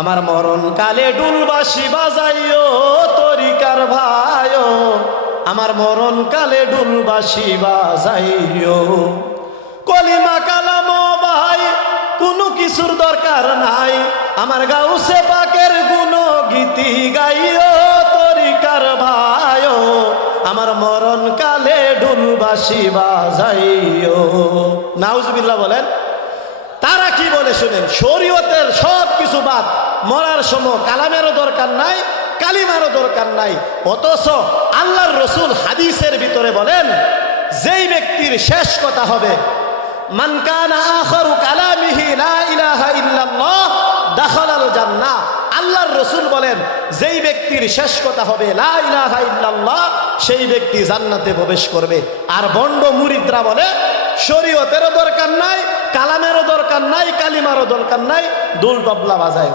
আমার মরণ কালে ডুলবাসি বাজাইও তরিকার ভাইও, আমার মরণ কালে ডুলবাসি বাজাইও। কলিমা কালাম ভাই কোনো কিছুর দরকার নাই, আমার গাউসে পাকের গুণ গীতি গাইও তরিকার ভাইও, আমার মরণ কালে ডুলবাসি বাজাইও। নাউজুবিল্লাহ বলেন। তারা কি বলে শুনেন, শরীয়তের সব কিছু বাদ, মরার সময় কালামেরও দরকার নাই, কালিমারও দরকার নাই। অথচ আল্লাহর রসুল হাদিসের ভিতরে বলেন, যেই ব্যক্তির শেষ কথা হবে মান কানা আখিরু কালামিহি লা ইলাহা ইল্লাল্লাহ দাখালাল জান্নাহ। আল্লাহর রসুল বলেন, যেই ব্যক্তির শেষ কথা হবে লা ইলাহা ইল্লাল্লাহ, সেই ব্যক্তি জান্নাতে প্রবেশ করবে। আর বন্ড মুরিদরা বলে শরীয়তেরও দরকার নাই, কালামেরও দরকার নাই, কালিমারও দরকার নাই, দুল তবলা বাজায়।